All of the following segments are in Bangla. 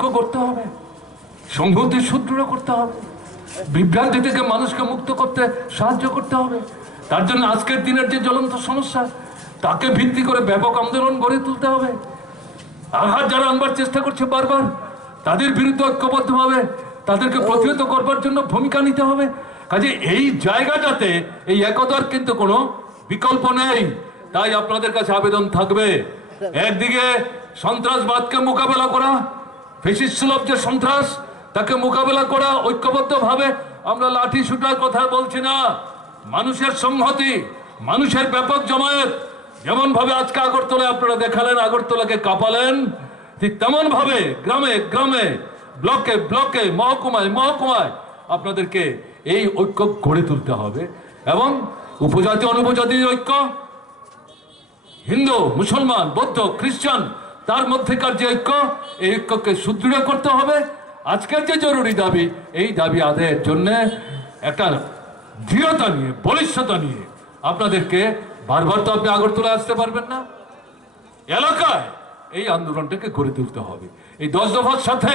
ঐক্য করতে হবে, সংহতি সুদৃঢ় করতে হবে, বিভ্রান্তি থেকে মানুষকে মুক্ত করতে সাহায্য করতে হবে। তার জন্য আজকের দিনের যে জ্বলন্ত সমস্যা তাকে ভিত্তি করে ব্যাপক আন্দোলন গড়ে তুলতে হবে। আঘাত যারা আনবার চেষ্টা করছে বারবার, তাদের বিরুদ্ধে ঐক্যবদ্ধভাবে তাদেরকে প্রতিহত করবার জন্য ভূমিকা নিতে হবে। কাজে এই জায়গাটাতে এই একতার কিন্তু কোনো বিকল্প নেই। তাই আপনাদের কাছে আবেদন থাকবে, একদিকে সন্ত্রাসবাদকে মোকাবেলা করা, ফ্যাসিস্ট সুলভ যে সন্ত্রাস তাকে মোকাবেলা করা ঐক্যবদ্ধভাবে। আমরা লাঠি শুটার কথা বলছি না, মানুষের সংহতি, মানুষের ব্যাপক জমায়েত। যেমন ভাবে আজকে আগরতলায় আপনারা দেখালেন, আগরতলাকে কাঁপালেন, ঠিক তেমন ভাবে গ্রামে গ্রামে, ব্লকে ব্লকে, মহকুমায় মহকুমায় আপনাদেরকে এই ঐক্য গড়ে তুলতে হবে। এবং উপজাতি অনুপজাতির ঐক্য, হিন্দু মুসলমান বৌদ্ধ খ্রিস্টান তার মধ্যেকার যে ঐক্য, এই ঐক্যকে সুদৃঢ় করতে হবে। আজকের যে জরুরি দাবি, এই দাবি আদায়ের জন্য একটা দৃঢ়তা নিয়ে, বলিষ্ঠতা নিয়ে আপনাদেরকে, বারবার তো আপনি আগরতলা আসতে পারবেন না, এলাকায় এই আন্দোলনটাকে গড়ে তুলতে হবে। এই 10 দফার সাথে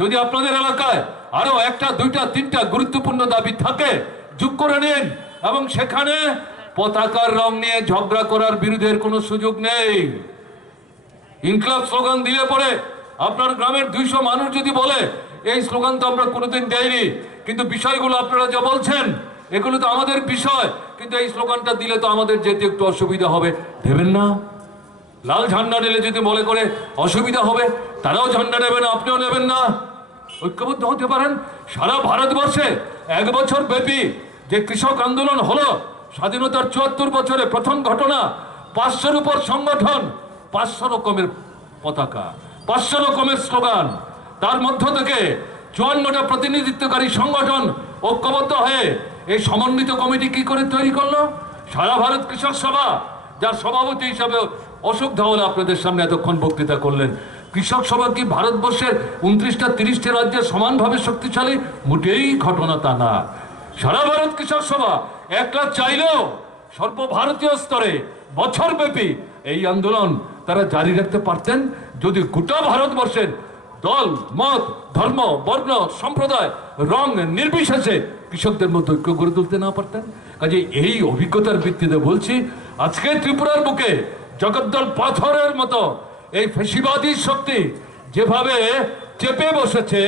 যদি আপনাদের এলাকায় আরো একটা দুইটা তিনটা গুরুত্বপূর্ণ দাবি থাকে, যোগ করে নিন। এবং সেখানে পতাকার রং নিয়ে ঝগড়া করার বিরোধের কোনো সুযোগ নেই। ইনকলাব স্লোগান দিলে পরে আপনার গ্রামের 200 মানুষ যদি বলে এই স্লোগান তো আমরা কোনোদিন দেয়নি, কিন্তু বিষয়গুলো আপনারা যা বলছেন এগুলো তো আমাদের বিষয়, কিন্তু এই স্লোগানটা দিলে তো আমাদের যেতে একটু অসুবিধা হবে, দেবেন না। লাল ঝান্ডা নিলে যদি মনে করে অসুবিধা হবে, তারাও ঝান্ডা নেবেন, আপনিও নেবেন না। ঐক্যবদ্ধ হতে পারেন। সারা ভারতবর্ষে 1 বছর ব্যাপী যে কৃষক আন্দোলন হলো, স্বাধীনতার 74 বছরে প্রথম ঘটনা, 500-র উপর সংগঠন, 500 রকমের পতাকা, 500 রকমের স্লোগান, তার মধ্য থেকে 54টা প্রতিনিধিত্বকারী সংগঠন ঐক্যবদ্ধ হয়ে এই সমন্বিত কমিটি কি করে তৈরি করলো? সারা ভারত কৃষক সভা, যার সভাপতি হিসাবে অশোক ধাওয়াল আপনাদের সামনে এতক্ষণ বক্তৃতা করলেন। কৃষক সভা কি ভারতবর্ষের 29টা 30টা রাজ্যে সমানভাবে শক্তিশালী? মোটেই ঘটনা তা না। সারা ভারত কৃষক সভা একলা চাইলেও সর্বভারতীয় স্তরে বছরব্যাপী এই আন্দোলন তারা জারি রাখতে পারতেন, যদি গোটা ভারতবর্ষের দল মত ধর্ম বর্ণ সম্প্রদায় রং নির্বিশেষে কৃষকদের মধ্যে ঐক্য গড়ে তুলতে না পারতেন। কাজে এই অভিজ্ঞতার ভিত্তিতে বলছি, আজকে ত্রিপুরার বুকে জগদ্দল পাথরের মতো এই ফ্যাসিবাদী শক্তি যেভাবে চেপে বসেছে,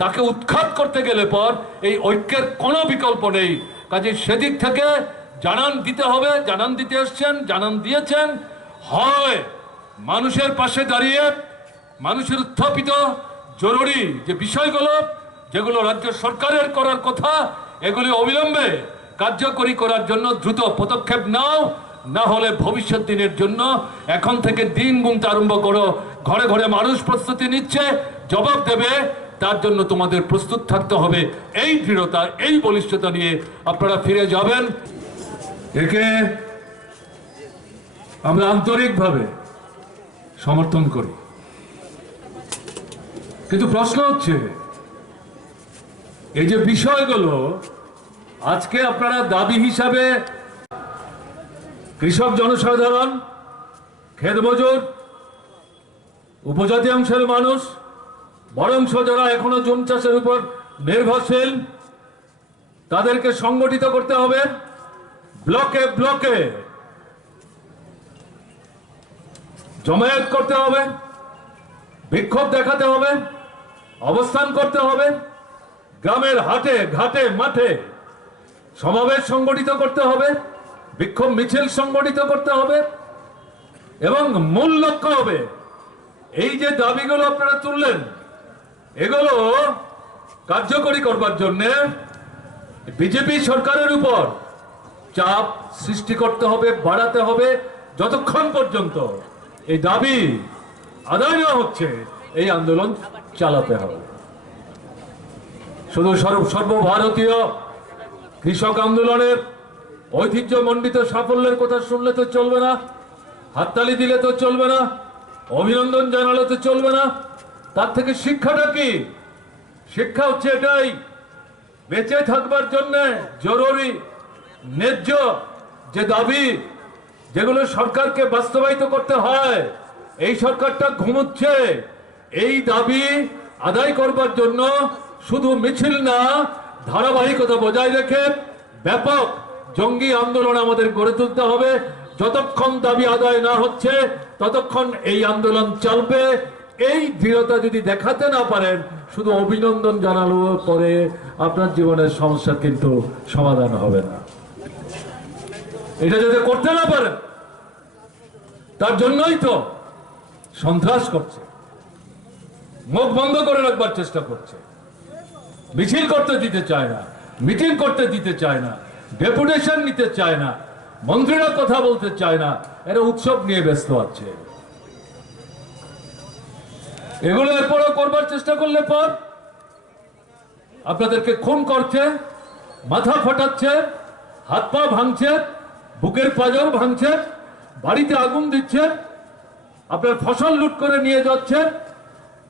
তাকে উৎখাত করতে গেলে পর এই ঐক্যের কোনো বিকল্প নেই। কাজে সেদিক থেকে জানান দিতে হবে, জানান দিতে এসছেন, জানান দিয়েছেন। হয় মানুষের পাশে দাঁড়িয়ে মানুষের উত্থাপিত জরুরি যে বিষয়গুলো, যেগুলো রাজ্য সরকারের করার কথা, এগুলি অবিলম্বে কার্যকরী করার জন্য দ্রুত পদক্ষেপ নাও। না হলে ভবিষ্যৎ দিনের জন্য এখন থেকে দিন গুনতে আরম্ভ করো। ঘরে ঘরে মানুষ প্রস্তুতি নিচ্ছে, জবাব দেবে, তার জন্য তোমাদের প্রস্তুত থাকতে হবে। এই দৃঢ়তা, এই বলিষ্ঠতা নিয়ে আপনারা ফিরে যাবেন। একে আমরা আন্তরিকভাবে সমর্থন করি। কিন্তু প্রশ্ন হচ্ছে, এই যে বিষয়গুলো আজকে আপনারা দাবি হিসাবে কৃষক জনসাধারণ, ক্ষেত মজুর, উপজাতি অংশের মানুষ, বড় অংশ যারা এখনো জুম চাষের উপর নির্ভরশীল, তাদেরকে সংগঠিত করতে হবে, ব্লকে ব্লকে জমায়েত করতে হবে, বিক্ষোভ দেখাতে হবে, অবস্থান করতে হবে, গ্রামের হাটে ঘাটে মাঠে সমাবেশ সংগঠিত করতে হবে, বিক্ষোভ মিছিল সংগঠিত করতে হবে। এবং মূল লক্ষ্য হবে, এই যে দাবিগুলো আপনারা তুললেন, এগুলো কার্যকরী করবার জন্য বিজেপি সরকারের উপর চাপ সৃষ্টি করতে হবে, বাড়াতে হবে। যতক্ষণ পর্যন্ত এই দাবি আদায় না হচ্ছে, এই আন্দোলন চালাতে হবে। শুধু সর্বভারতীয় কৃষক আন্দোলনের ঐতিহ্যমণ্ডিত সাফল্যের কথা শুনলে তো চলবে না, হাততালি দিলে তো চলবে না, অভিনন্দন জানালে তো চলবে না। তার থেকে শিক্ষাটা কি? শিক্ষা হচ্ছে এটাই, বেঁচে থাকবার জন্য জরুরি ন্যায্য যে দাবি, যেগুলো সরকারকে বাস্তবায়িত করতে হয়, এই সরকারটা ঘুমোচ্ছে। এই দাবি আদায় করবার জন্য শুধু মিছিল না, ধারাবাহিকতা বজায় রেখে ব্যাপক জঙ্গি আন্দোলন আমাদের গড়ে তুলতে হবে। যতক্ষণ দাবি আদায় না হচ্ছে ততক্ষণ এই আন্দোলন চলবে। এই দৃঢ়তা যদি দেখাতে না পারেন, শুধু অভিনন্দন জানালো পরে আপনার জীবনের সমস্যা কিন্তু সমাধান হবে না। এটা যদি করতে না পারেন, তার জন্যই তো সন্ত্রাস করছে, মুখ বন্ধ করে রাখবার চেষ্টা করছে, মিছিল করতে দিতে চায় না, মিটিং করতে দিতে চায় না, ডেপুটেশন নিতে চায় না, মন্ত্রীরা কথা বলতে চায় না, এরা উৎসব নিয়ে ব্যস্ত আছে। এগুলো এরপরও করবার চেষ্টা করলে পর আপনাদেরকে খুন করছে, মাথা ফাটাচ্ছে, হাত পা ভাঙছে, বুকের পাঁজর ভাঙছে, বাড়িতে আগুন দিচ্ছে, আপনার ফসল লুট করে নিয়ে যাচ্ছে,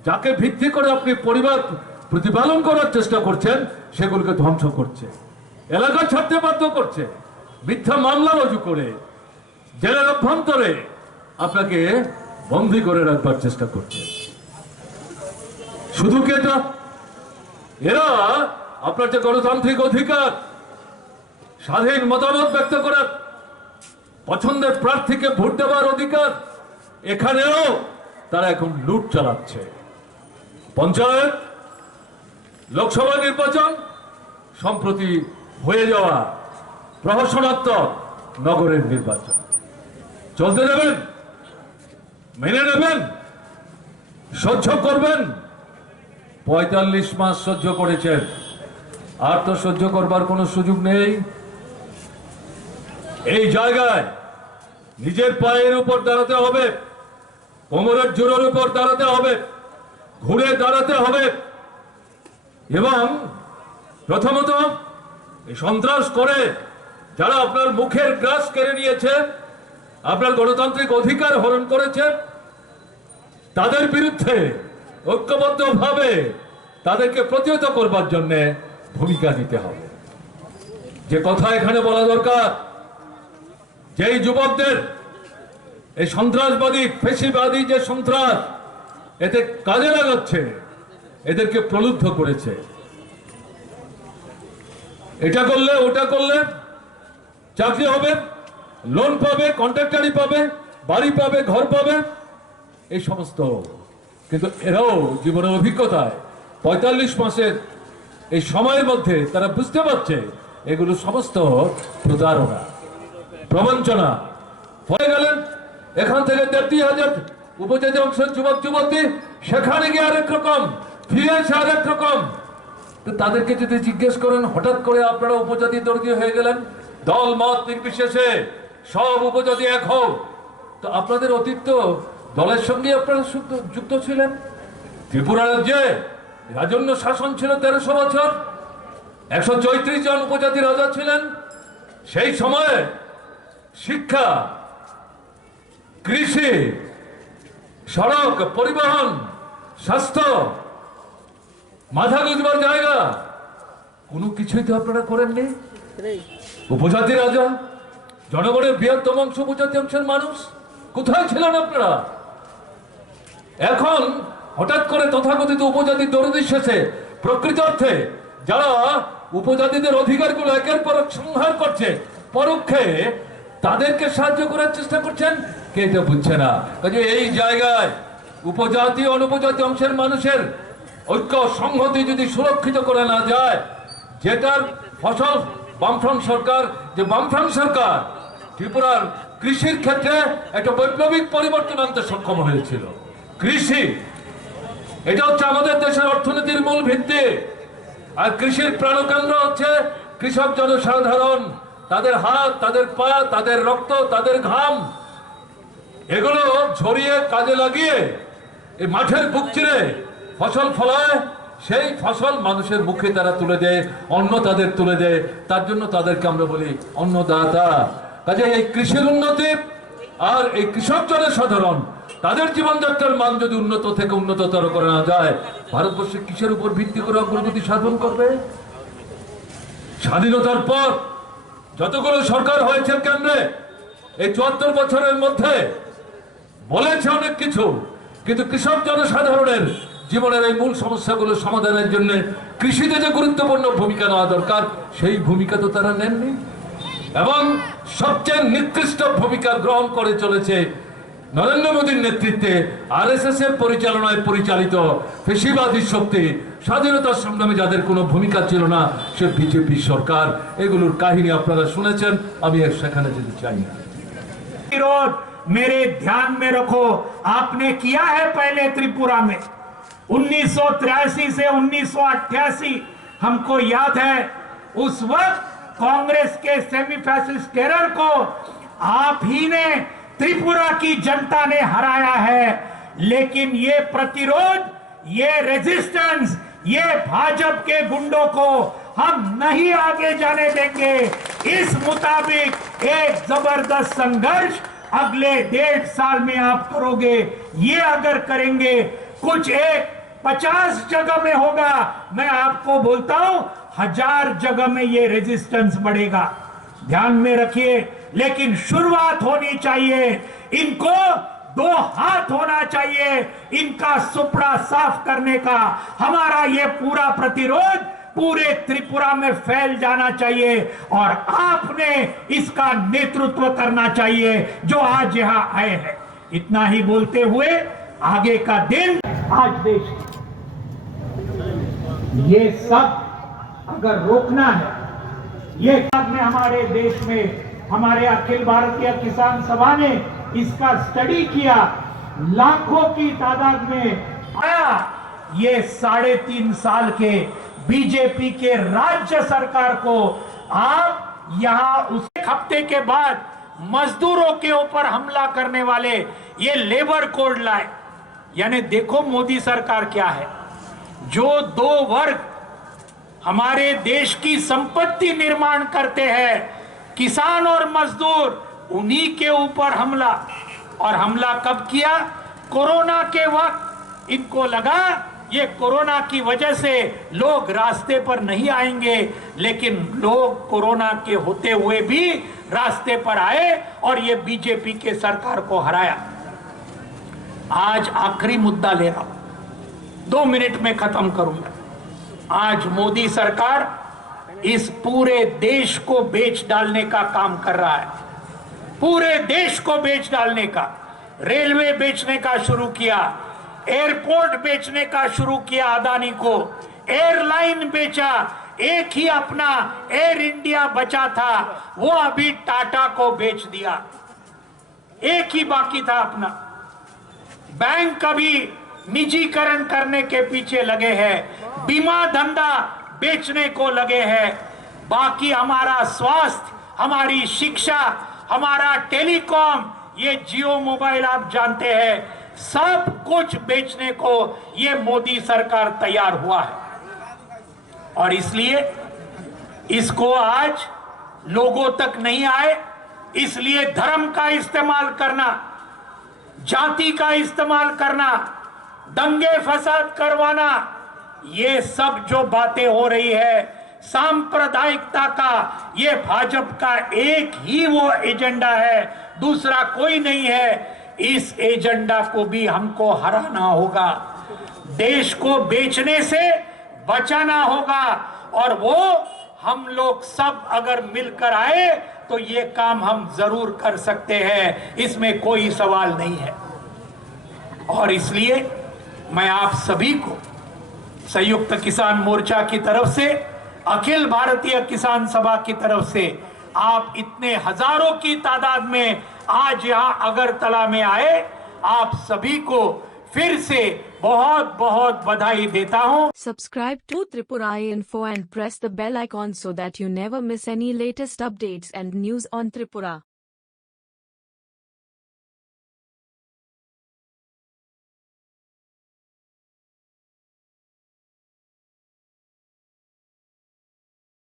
যাকে ভিত্তি করে আপনি পরিবার প্রতিপালন করার চেষ্টা করছেন সেগুলোকে ধ্বংস করছে, এলাকা ছাড়তে বাধ্য করছে, মিথ্যা মামলা রুজু করে জেলের অভ্যন্তরে আপনাকে বন্দী করে রাখবার চেষ্টা করছে। শুধু কি এটা? এরা আপনার যে গণতান্ত্রিক অধিকার, স্বাধীন মতামত ব্যক্ত করার, পছন্দের প্রার্থীকে ভোট দেওয়ার অধিকার, এখানেও তারা এখন লুট চালাচ্ছে। পঞ্চায়েত, লোকসভা নির্বাচন সম্প্রতি হয়ে যাওয়া প্রহসনাত্মক নগরের নির্বাচন চলতে দেবেন? মেনে নেবেন? সহ্য করবেন? ৪৫ মাস সহ্য করেছেন, আর তো সহ্য করবার কোনো সুযোগ নেই। এই জায়গায় নিজের পায়ের উপর দাঁড়াতে হবে, কোমরের জোরের উপর দাঁড়াতে হবে, ঘুরে দাঁড়াতে হবে এবং প্রথমত এই সন্ত্রাস করে যারা আপনার মুখের গ্রাস কেড়ে নিয়েছে, আপনার গণতান্ত্রিক অধিকার হরণ করেছে, তাদের বিরুদ্ধে ঐক্যবদ্ধভাবে তাদেরকে প্রতিহত করবার জন্য ভূমিকা নিতে হবে। যে কথা এখানে বলা দরকার, যেই যুবকদের এই সন্ত্রাসবাদী ফেসিবাদী যে সন্ত্রাস এতে কাজে লাগাচ্ছে, এদেরকে প্রলুব্ধ করেছে। এটা করলে ওটা করলে চাকরি হবে, লোন পাবে, কন্ট্রাক্টারি পাবে, বাড়ি পাবে, ঘর পাবে, এই সমস্ত। কিন্তু এরাও জীবনের অভিজ্ঞতায় ৪৫ মাসের এই সময়ের মধ্যে তারা বুঝতে পারছে এগুলো সমস্ত প্রতারণা, প্রবঞ্চনা। হয়ে গেলেন এখান থেকে ৩৩,০০০ উপজাতি অংশের যুবক যুবতী, সেখানে গিয়ে আরেক রকম, ফিরে এসে আরেক রকম। তো তাদেরকে যদি জিজ্ঞেস করেন হঠাৎ করে আপনারা উপজাতি দর্জি হয়ে গেলেন, দল মত নির্বিশেষে সব উপজাতি এক হোক, তো আপনাদের অতীত তো দলের সঙ্গে আপনারা যুক্ত ছিলেন। ত্রিপুরা রাজ্যে রাজন্য শাসন ছিল ১৩০০ বছর, ১৩৪ জন উপজাতি রাজা ছিলেন। সেই সময়ে শিক্ষা, কৃষি, সড়ক, পরিবহন, স্বাস্থ্য, মাথা গুঁজবার জায়গা কোনো কিছুই তো আপনারা করেননি। উপজাতি রাজা, জনগণের বৃহত্তম অংশ উপজাতি অংশের মানুষ, কোথায় ছিলেন আপনারা? এখন হঠাৎ করে তথাকথিত উপজাতি দরদি শেষে প্রকৃত অর্থে যারা উপজাতিদের অধিকারগুলো একের পর এক সংহার করছে, পরোক্ষে তাদেরকে সাহায্য করার চেষ্টা করছেন, কে এটা বুঝছে না। কাজে এই জায়গায় উপজাতি অনুপজাতি অংশের মানুষের ঐক্য সংহতি যদি সুরক্ষিত করে না যায়, যেটার ফসল বামফ্রন্ট সরকার, যে বামফ্রন্ট সরকার ত্রিপুরার কৃষির ক্ষেত্রে একটা বৈপ্লবিক পরিবর্তন আনতে সক্ষম হয়েছিল। কৃষি এটা হচ্ছে আমাদের দেশের অর্থনীতির মূল ভিত্তি, আর কৃষির প্রাণকেন্দ্র হচ্ছে কৃষক জনসাধারণ, তাদের হাত, তাদের পা, তাদের রক্ত, তাদের ঘাম, এগুলো ঝরিয়ে কাজে লাগিয়ে এই মাঠের বুক চিরে ফসল ফলায়, সেই ফসল মানুষের মুখে তারা তুলে দেয়, অন্ন তাদের তুলে দেয়, তার জন্য তাদেরকে আমরা বলি অন্নদাতা। কাজে এই কৃষির উন্নতি আর এই কৃষক জনসাধারণ তাদের জীবনযাত্রার মান যদি উন্নত থেকে উন্নততর করা না যায়, ভারতবর্ষে কিসের উপর ভিত্তি করে অগ্রগতি সাধন করবে? স্বাধীনতার পর যতগুলো সরকার হয়েছে কেন্দ্রে, এই ৭৪ বছরের মধ্যে বলেছে অনেক কিছু, কিন্তু কৃষক জনসাধারণের জীবনের এই মূল সমস্যাগুলো সমাধানের জন্য কৃষিতে যে গুরুত্বপূর্ণ ভূমিকা নেওয়া দরকার সেই ভূমিকা তো তারা নেননি, এবং সবচেয়ে নিকৃষ্ট ভূমিকা গ্রহণ করে চলেছে নরেন্দ্র মোদীর নেতৃত্বে আরএসএস এর পরিচালনায় পরিচালিত ফেসিবাদী শক্তি। স্বাধীনতার সংগ্রামে যাদের কোনো ভূমিকা ছিল না সে বিজেপি সরকার। এগুলোর কাহিনী আপনারা শুনেছেন, আমি আর সেখানে যেতে চাই না। विरोध मेरे ध्यान में रखो, आपने किया है पहले त्रिपुरा में 1983 से 1988, हमको याद है उस वक्त कांग्रेस के सेमी फैसिस्ट टेरर को आप ही ने, त्रिपुरा की जनता ने हराया है। लेकिन ये प्रतिरोध, ये रेजिस्टेंस, ये भाजपा के गुंडों को हम नहीं आगे जाने देंगे। इस मुताबिक एक जबरदस्त संघर्ष अगले 1.5 साल में आप करोगे। ये अगर करेंगे, कुछ एक 50 जगह में होगा, मैं आपको बोलता हूं 1000 जगह में ये रेजिस्टेंस बढ़ेगा। ध्यान में रखिए, लेकिन शुरुआत होनी चाहिए। इनको 2 हाथ होना चाहिए इनका सुपड़ा साफ करने का। हमारा ये पूरा प्रतिरोध पूरे त्रिपुरा में फैल जाना चाहिए और आपने इसका नेतृत्व करना चाहिए जो आज यहां आए हैं। इतना ही बोलते हुए आगे का दिन आज देश, ये सब अगर रोकना है, ये में हमारे देश में हमारे अखिल भारतीय किसान सभा ने इसका स्टडी किया, लाखों की तादाद में आया। ये 3.5 साल के बीजेपी के राज्य सरकार को आप यहां उस हफ्ते के बाद मजदूरों के ऊपर हमला करने वाले ये लेबर कोड लाए। यानी देखो मोदी सरकार क्या है, जो 2 वर्ग हमारे देश की संपत्ति निर्माण करते हैं, किसान और मजदूर, उन्हीं के ऊपर हमला। और हमला कब किया? कोरोना के वक्त। इनको लगा ये कोरोना की वजह से लोग रास्ते पर नहीं आएंगे, लेकिन लोग कोरोना के होते हुए भी रास्ते पर आए और ये बीजेपी के सरकार को हराया। आज आखिरी मुद्दा ले रहा हूं, 2 मिनट में खत्म करूंगा। आज मोदी सरकार इस पूरे देश को बेच डालने का काम कर रहा है, पूरे देश को बेच डालने का। रेलवे बेचने का शुरू किया, एयरपोर्ट बेचने का शुरू किया अदानी को, एयरलाइन बेचा। एक ही अपना एयर इंडिया बचा था, वो अभी टाटा को बेच दिया। एक ही बाकी था अपना। बैंक अभी निजीकरण करने के पीछे लगे हैं, बीमा धंधा बेचने को लगे हैं। बाकी हमारा स्वास्थ्य, हमारी शिक्षा, हमारा टेलीकॉम, ये जियो मोबाइल आप जानते हैं, सब कुछ बेचने को ये मोदी सरकार तैयार हुआ है। और इसलिए इसको आज लोगों तक नहीं आए, इसलिए धर्म का इस्तेमाल करना, जाति का इस्तेमाल करना, दंगे फसाद करवाना, ये सब जो बातें हो रही है सांप्रदायिकता का, ये भाजपा का एक ही वो एजेंडा है, दूसरा कोई नहीं है। इस एजेंडा को भी हमको हराना होगा, देश को बेचने से बचाना होगा। और वो हम लोग सब अगर मिलकर आए तो ये काम हम जरूर कर सकते हैं, इसमें कोई सवाल नहीं है। और इसलिए मैं आप सभी को संयुक्त किसान मोर्चा की तरफ से, अखिल भारतीय किसान सभा की तरफ से, आप इतने हजारों की तादाद में आज यहां अगरतला में आए, आप सभी को फिर से बहुत बहुत बधाई देता हूं। Subscribe to Tripura Info and press the bell icon so that you never miss any latest updates and news on Tripura.